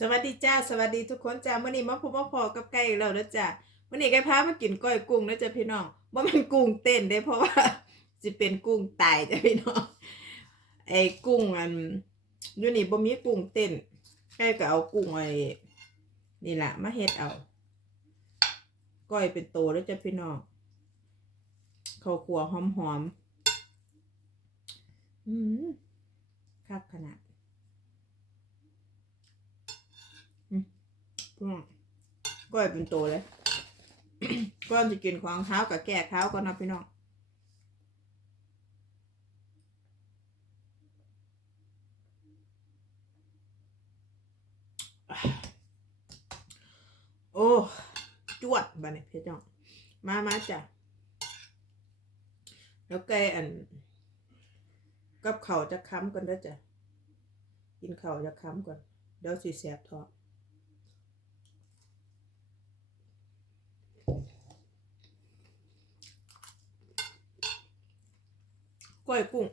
สวัสดีจ้าสวัสดีทุกคนจ้ามื่อนี้มาพบมาพอกับไก่อีกแล้วจ้ามื่อนี้ไก่พามากินก้อยกุ้งนะจ้าพี่น้องว่ามันกุ้งเต้นได้เพราะว่าสิเป็นกุ้งตายจ้าพี่น้องไอ้กุ้งอันอยู่นี่บ่มีกุ้งเต้นไก่ก็เอากุ้งไอ้นี่แหละมาเฮ็ดเอาก้อยเป็นโตแล้วจ้าพี่น้องข้าวคั่วหอมๆอืมคักขนาด พี่น้อง ก้อยเป็นโตเลยก้อนจะกินของเท้ากับแก่เท้าก่อนะพี่น้องโอ้ จวดบาเนี่ยพี่น้องมามาจ้ะแล้วแกอัน กับเข่าจะค้ำก่อนนะจ้ะกินเข่าจะค้ำก่อนเดี๋ยวสิแสบท้อง ก้อยกุ้ง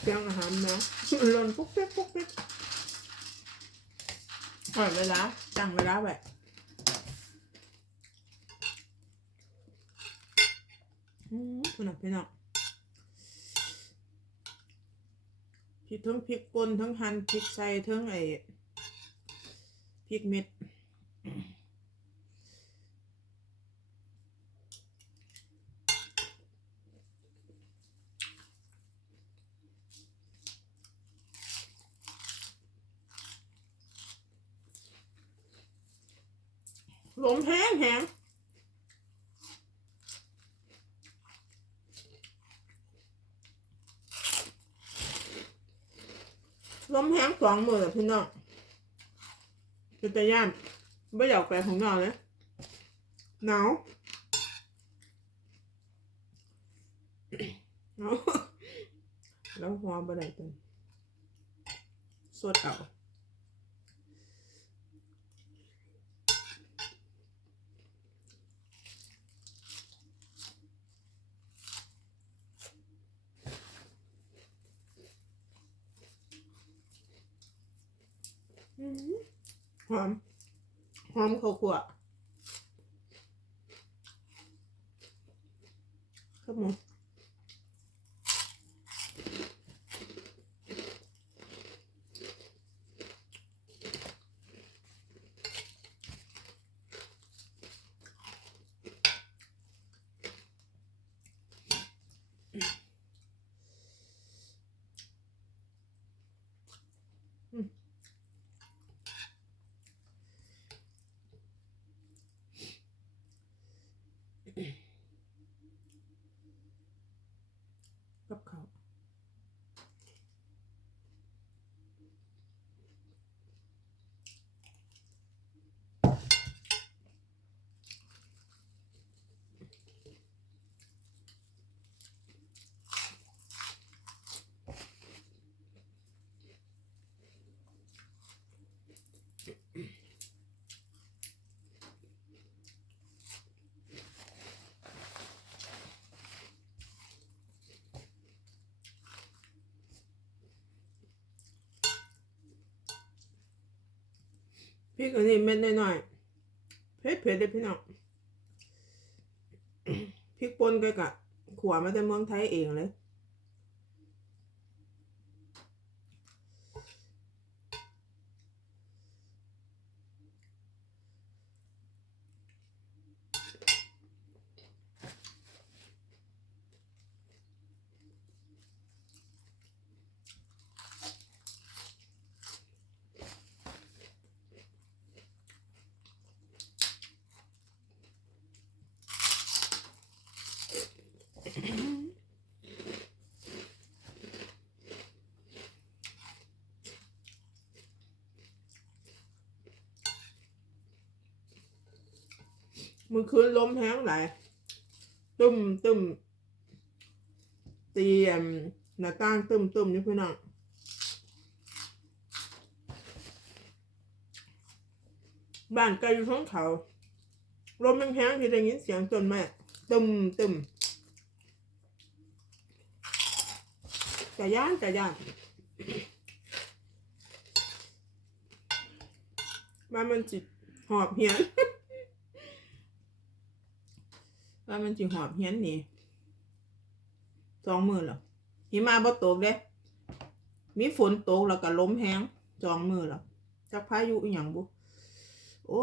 เสียงอาหารแมวหล่นปุ๊กเป๊กปุ๊กเป๊กปล่อยเวลาตั้งเวลาไว้อืมคุณน่ะพี่น้อง พริกทั้งพริกป่นทั้งหั่นพริกใส่ทั้งไอ้พริกเม็ดลมแห้งแห้ง ลมแห้งสองมือแบบพี่น้องเป็นตะย่านไม่อยากไปของนอนเลยหนาวหนาวแล้วหัวบะไดเต็มสดเอา หอม หอมข้าวคั่วครับผม กับข้ พริกอันนี้เม็ดน้อยๆเผ็ดเผ็ดเลยพี่น้องพริกป่นก็กะขวามาจากเมืองไทยเองเลย เมื่อคืนล้มแห้งหลายตุ้มตุ้มเตียมหน้าต่างตุ้มตุ้มนี่พี่น้องบ้านไกลอยู่ท้องเขาลมมันแห้งที่ได้ยินเสียงต้นไม้ตึมตึมจะย่านจะย่านว่ามันจิตหอบเหียน ว่ามันจิหอบเฮียนนี่สองมือเหรอหิมาบ่ตกเด้ มีฝนตกแล้วก็ล้มแห้งสองมือเหรอจักพายุอีหยังบุโอ้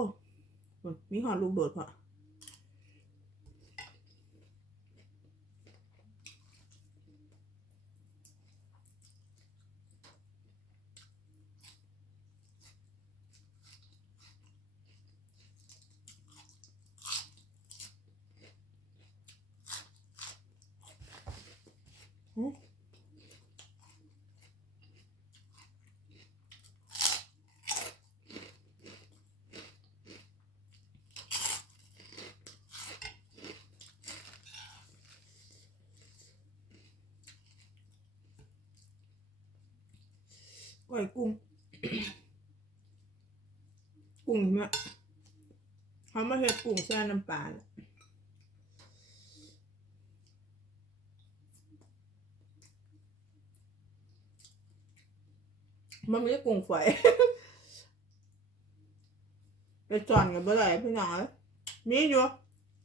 มีหอดลูกโดดพอ ก้อยกุ้ง กุ้งเนี่ยเขามาเฮ็ดกุ้งแช่น้ำปลาน่ะ มันไม่ใช่กุ้งฝอยไปสอนกันเมื่อไหร่พี่น้องเอ้มีอยู่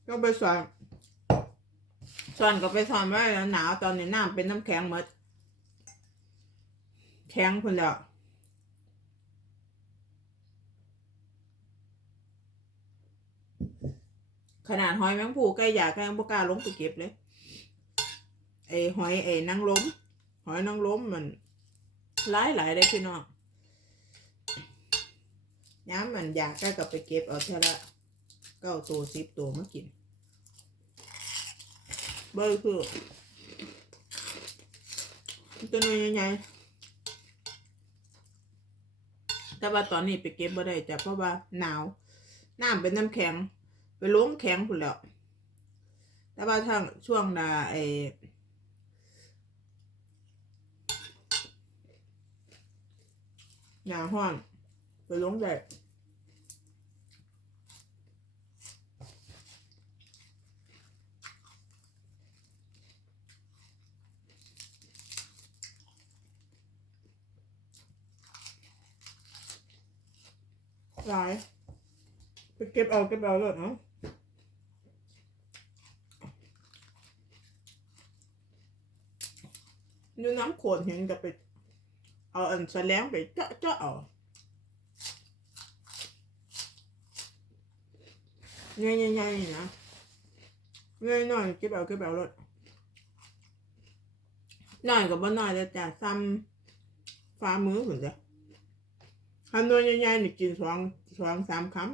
ก็ไปสอนสอนก็ไปสอนไว้แล้วหนาวตอนนี้น้ำเป็นน้ำแข็งหมดแข็งคนแล้วขนาดหอยแมงภูใกล้อยากก็ยังบ่กล้าลงไปเก็บเลยไอ้หอยไอ้นางล้ม หอยนางล้มมัน หลายหลายได้พี่น้องย้ำมันอยากก็กลับไปเก็บเอาเท่าละเก้าตัวสิบตัวมากิน เบอร์คือตัวน้อยใหญ่ๆแต่ว่าตอนนี้ไปเก็บบ่ได้จ้ะเพราะว่าหนาวน้ำเป็นน้ำแข็ง ไปล้มแข็งพุ่นแล้ว แต่ว่าทางช่วงนาไอ หนาห้อนไปล้มได้หลายไปเก็บเอาเก็บเอาเลยเนาะดูน้ำโขนเห็นกับไป เอาอันแสลงไปเจาะเจาะเอาเงี้ยเงี้ยเงี้ยนี่นะงี้ยหน่อยเก็บเอาเก็บเอาเลยหน่อยกับบ่หน่อยแล้วจ้ะซ้ำฟ้ามือเหมือนจ้ะคำนวณใหญ่ๆนี่กินสองสองสามคำ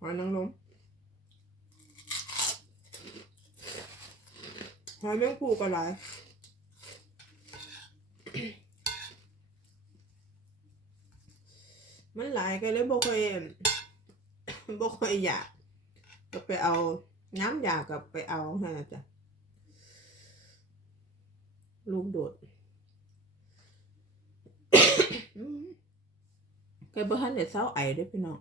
หอยนางรมหอยแมงภูก็หลาย มันหลาย ก็เลยบ่ค่อยบ่ค่อยอยากก็ไปเอาน้ำยากกับไปเอาแค่นั้นจ้ะลูกโดดก็บ่ทันได้เศร้าไอเด้อพี่น้อง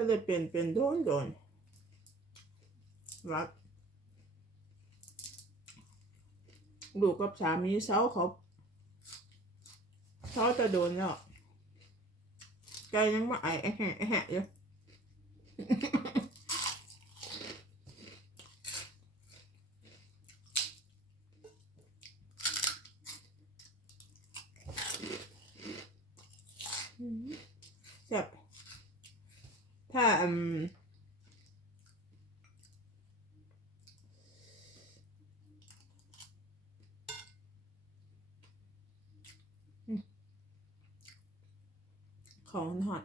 ถ้าได้เปลี่ยนเป็นโดนโดนรักดูกับสามีเศร้าเขาเศร้าจะโดนแล้วใจยังมาไอแอะแหะแอะแหะอยู่แซ่บ ถ้าอืมของหอด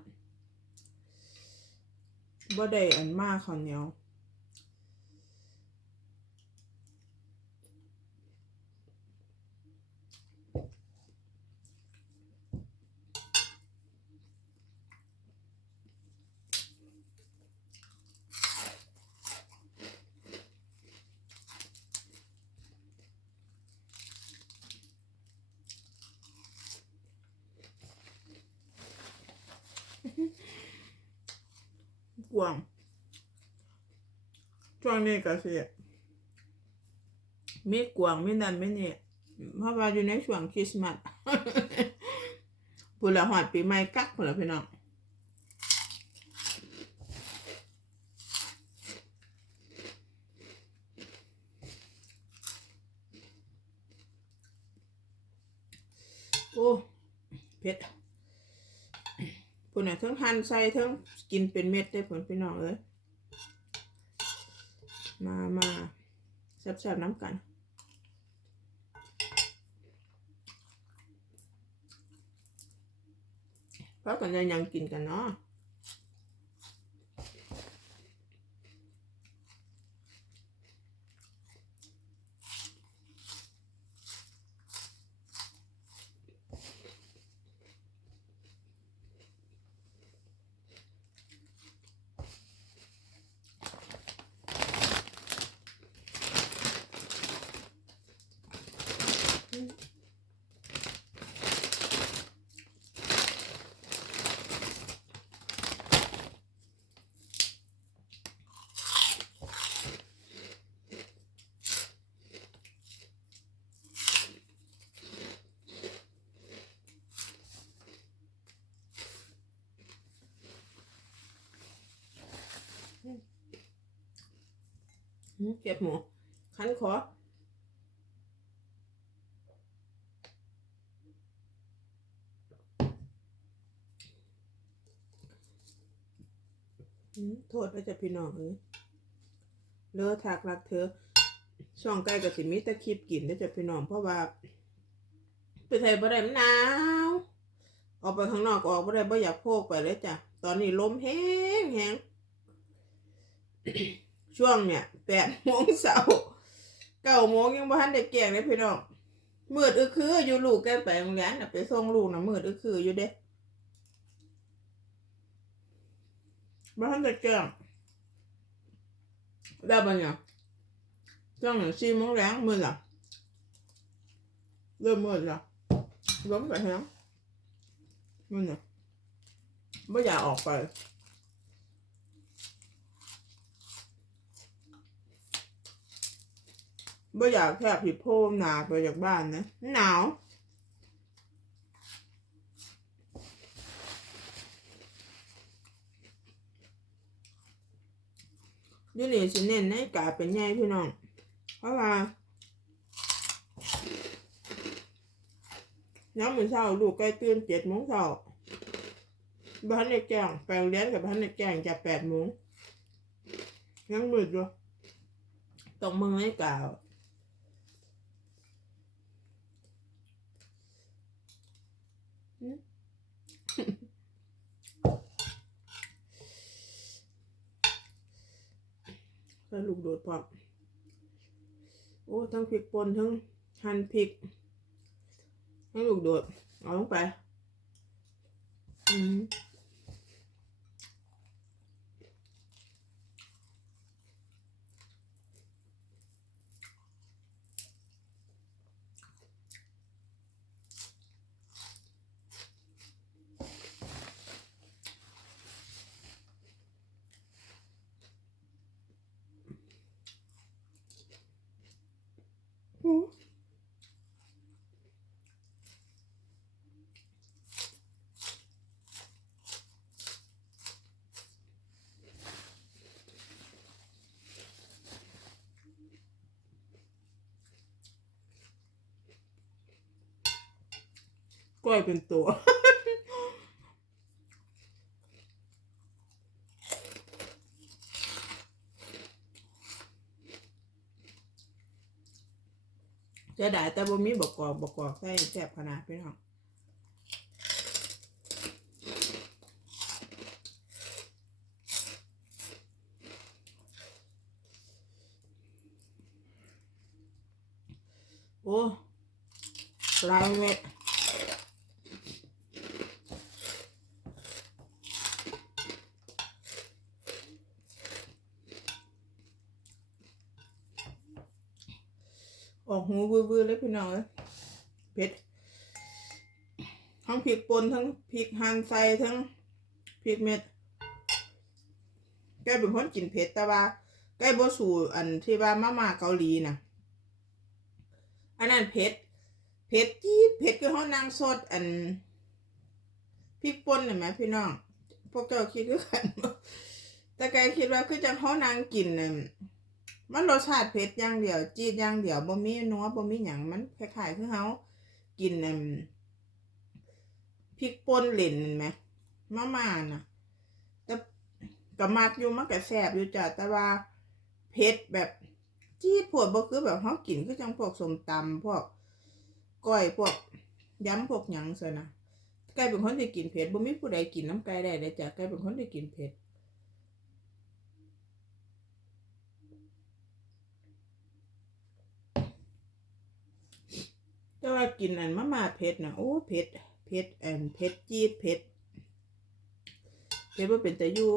บ่ได้อันมากข้าวเหนียว กวางช่วงนี้ก็สิมีกวางมีนั่นมีนี่เพราะว่าอยู่ในช่วงคริสต์มาสพุ่นละหอดปีใหม่กักพุ่นละพี่น้องโอ้เผ็ด พุ่นน่ะทั้งหั่นใส่ทั้งกินเป็นเม็ดได้ผลพี่น้องเอ้ยมามาแซ่บๆน้ำกันเพราะกันยังยังกินกันเนาะอืม เก็บหมูคันคอโทษว่จะพี่น้องเอ้ยเลอะถากรักเธอ ช่องใกล้กับสิมิตะคลิปกินได้จะพี่น้อง เพราะว่าไปไทยบ่ได้มันหนาวออกไปข้างนอกออกบ่ได้บ่อยากโพกไปเลยจ้ะ ตอนนี้ลมแห้งแห้ง ช่วงเนี่ยแปดโมงเช้าเก้าโมงยังบ่ทันได้แกงเลยพี่น้องมืดอึกคืออยู่ลูกแกไปโรงเรียนไปส่งลูกนะมืดอึกคืออยู่เด้บ่ทันได้แกงได้บ่เนี่ยช่วงหนึ่งสี่โมงแรงมืดละเริ่มมืดละล้มไปแฮงมืดเนี่ยไม่อยากออกไป บ่อยากแค่ผิดโพมหนาไปจากบ้านนะหนาวยูนี่สิเน้นในกาเป็นใหญ่พี่น้อง เพราะว่าน้ำมือเช้าลูกใกล้ตื่นเจ็ดโมงเช้าบ้านในแกงไปโรงเรียนกับบ้านในแกงจะแปดโมงยังมืดอยู่ต้องมึงให้กาว แล้วลูกโดดพร้อมโอ้ทั้งพริกป่นทั้งหั่นพริกให้ลูกโดด เอาลงไป อืมอืม กล้วยเป็นตัว จะได้แต่บ่มีบกกอกบกกอกใส่แซ่บขนาดพี่น้องโอ้ลายเม็ด ออกหูวือๆเลยพี่น้องเอ้ยเผ็ด ทั้งพริกป่นทั้งพริกหั่นใส่ทั้งพริกเม็ดไก่เป็นคนกินเผ็ดแต่ว่าไก่บ่สู่อันที่ว่ามาม่าเกาหลีนะอันนั้นเผ็ด เผ็ดจี๊ดเผ็ดคือเฮานางสดอันพริกป่นเห็นไหมพี่น้อง พวกเจ้าคิดคือกัน แต่ไก่คิดว่าคือจังเฮานางกินน่ะ มันรสชาติเผ็ดอย่างเดียว จี๊ดอย่างเดียวบ่มีนัวบ่มีหยังมันคล้ายๆคือเฮากินอันพริกป่นเล่นเห็นไหมมาม่าน่ะแต่ก็มักอยู่มันก็แซ่บอยู่จ้ะแต่ว่าเผ็ดแบบจี๊ดพวดบ่คือแบบเฮากินคือจังพวกส้มตำพวกก้อยพวกยำพวกหยังซั่นนะไก่เป็นคนที่กินเผ็ดบ่มีผู้ใดกินน้ำไก่ได้เลยจ้ะไก่เป็นคนที่กินเผ็ด แต่ว่ากินอันมาม่าเผ็ดนะโอ้เผ็ดเผ็ดอันเผ็ดจี๊ดเผ็ดเห็นว่าเป็นแต่อยู่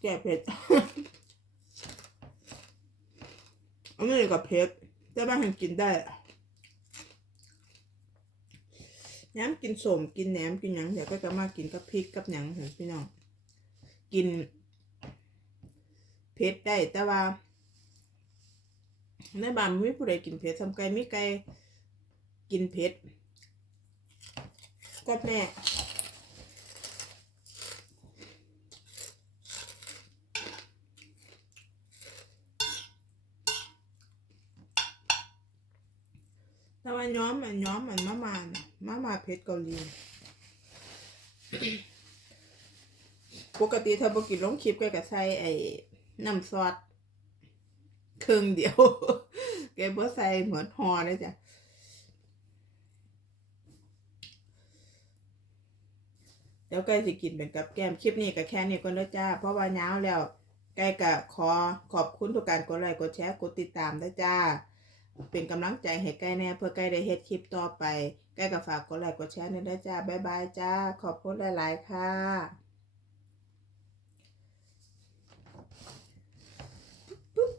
แก่เผ็ด อันนี้กับเผ็ดแต่บ้านหันกินได้ ย้ำกินสมกินแหนมกินหยังเดี๋ยวก็จะมากินกับพริกกับหยังเห็นพี่น้อง กินเผ็ดได้แต่ว่าในบ้านไม่ผู้ใดกินเผ็ดทำไก่มีไก่กินเผ็ดก็แม่ แต่ว่าย้อมมันย้อมมันมามาน่ะมามาเผ็ดเกาหลีปกติถ้าบกินลงคลิปแกก็ใส่ไอ้น้ำซอสครึ่งเดียวแกบ่ใส่เหมือนหอเลยจ้ะเดี๋ยวใกล้สิกินเป็นกับแก้มคลิปนี้ก็แค่นี้ก่อนเด้อจ้า เพราะว่ายาวแล้วใกล้ก็ขอขอบคุณทุกการกดไลค์กดแชร์กดติดตามเด้อจ้า เป็นกำลังใจให้ใกล้แน่เพื่อใกล้ได้เฮ็ดคลิปต่อไปใกล้ก็ฝากกดไลค์กดแชร์ด้วยเด้อจ้าบ๊ายบายจ้า ขอบคุณหลาย ๆ ค่ะปุ๊บ